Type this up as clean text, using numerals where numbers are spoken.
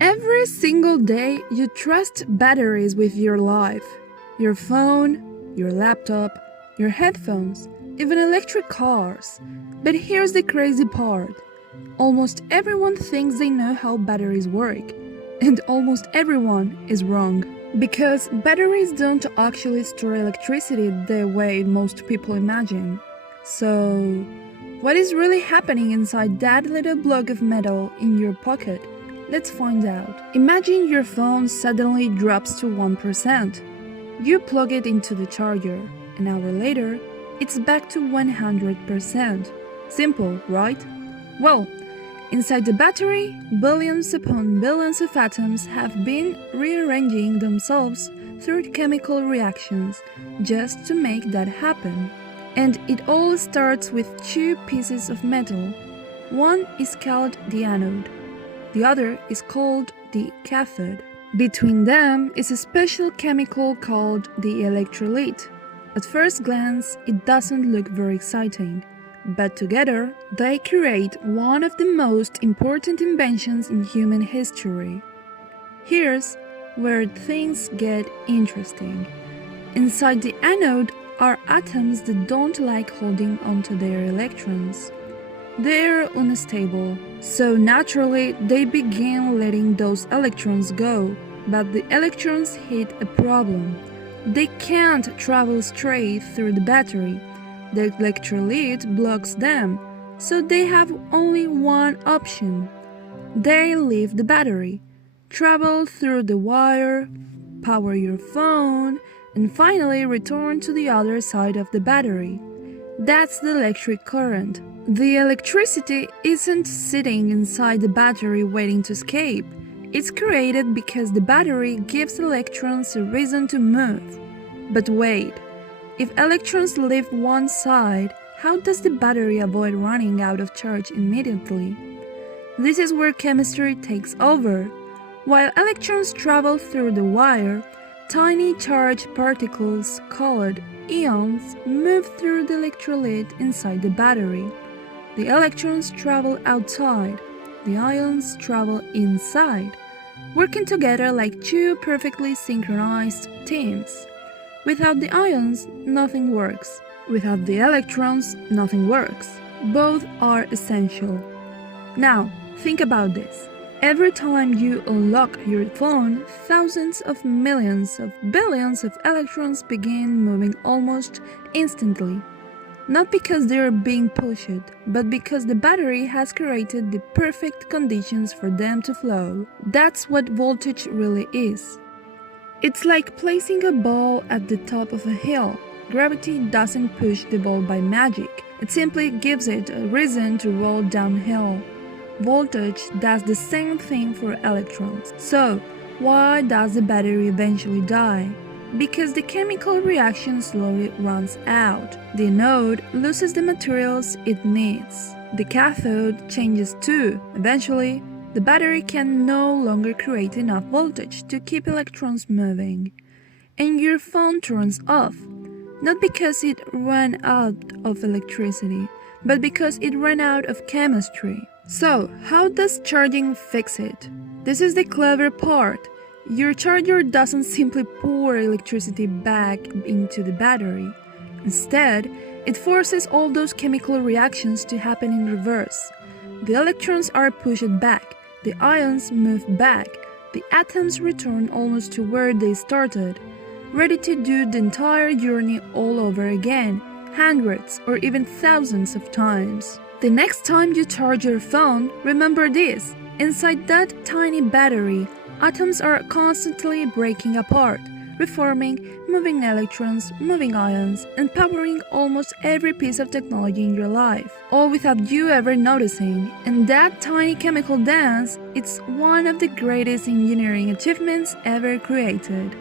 Every single day, you trust batteries with your life. Your phone, your laptop, your headphones, even electric cars. But here's the crazy part. Almost everyone thinks they know how batteries work. And almost everyone is wrong. Because batteries don't actually store electricity the way most people imagine. So, what is really happening inside that little block of metal in your pocket? Let's find out. Imagine your phone suddenly drops to 1%. You plug it into the charger. An hour later, it's back to 100%. Simple, right? Well, inside the battery, billions upon billions of atoms have been rearranging themselves through chemical reactions just to make that happen. And it all starts with two pieces of metal. One is called the anode. The other is called the cathode. Between them is a special chemical called the electrolyte. At first glance, it doesn't look very exciting, but together they create one of the most important inventions in human history. Here's where things get interesting. Inside the anode are atoms that don't like holding onto their electrons. They're unstable, so naturally they begin letting those electrons go. But the electrons hit a problem. They can't travel straight through the battery. The electrolyte blocks them, so they have only one option. They leave the battery, travel through the wire, power your phone, and finally return to the other side of the battery. That's the electric current. The electricity isn't sitting inside the battery waiting to escape. It's created because the battery gives electrons a reason to move. But wait, if electrons leave one side, how does the battery avoid running out of charge immediately? This is where chemistry takes over. While electrons travel through the wire, tiny charged particles called ions move through the electrolyte inside the battery. The electrons travel outside, the ions travel inside, working together like two perfectly synchronized teams. Without the ions, nothing works. Without the electrons, nothing works. Both are essential. Now, think about this. Every time you unlock your phone, thousands of millions of billions of electrons begin moving almost instantly. Not because they are being pushed, but because the battery has created the perfect conditions for them to flow. That's what voltage really is. It's like placing a ball at the top of a hill. Gravity doesn't push the ball by magic. It simply gives it a reason to roll downhill. Voltage does the same thing for electrons. So, why does the battery eventually die? Because the chemical reaction slowly runs out. The anode loses the materials it needs. The cathode changes too. Eventually, the battery can no longer create enough voltage to keep electrons moving. And your phone turns off. Not because it ran out of electricity, but because it ran out of chemistry. So, how does charging fix it? This is the clever part. Your charger doesn't simply pour electricity back into the battery. Instead, it forces all those chemical reactions to happen in reverse. The electrons are pushed back, the ions move back, the atoms return almost to where they started, ready to do the entire journey all over again, hundreds or even thousands of times. The next time you charge your phone, remember this. Inside that tiny battery, atoms are constantly breaking apart, reforming, moving electrons, moving ions, and powering almost every piece of technology in your life, all without you ever noticing. And that tiny chemical dance, it's one of the greatest engineering achievements ever created.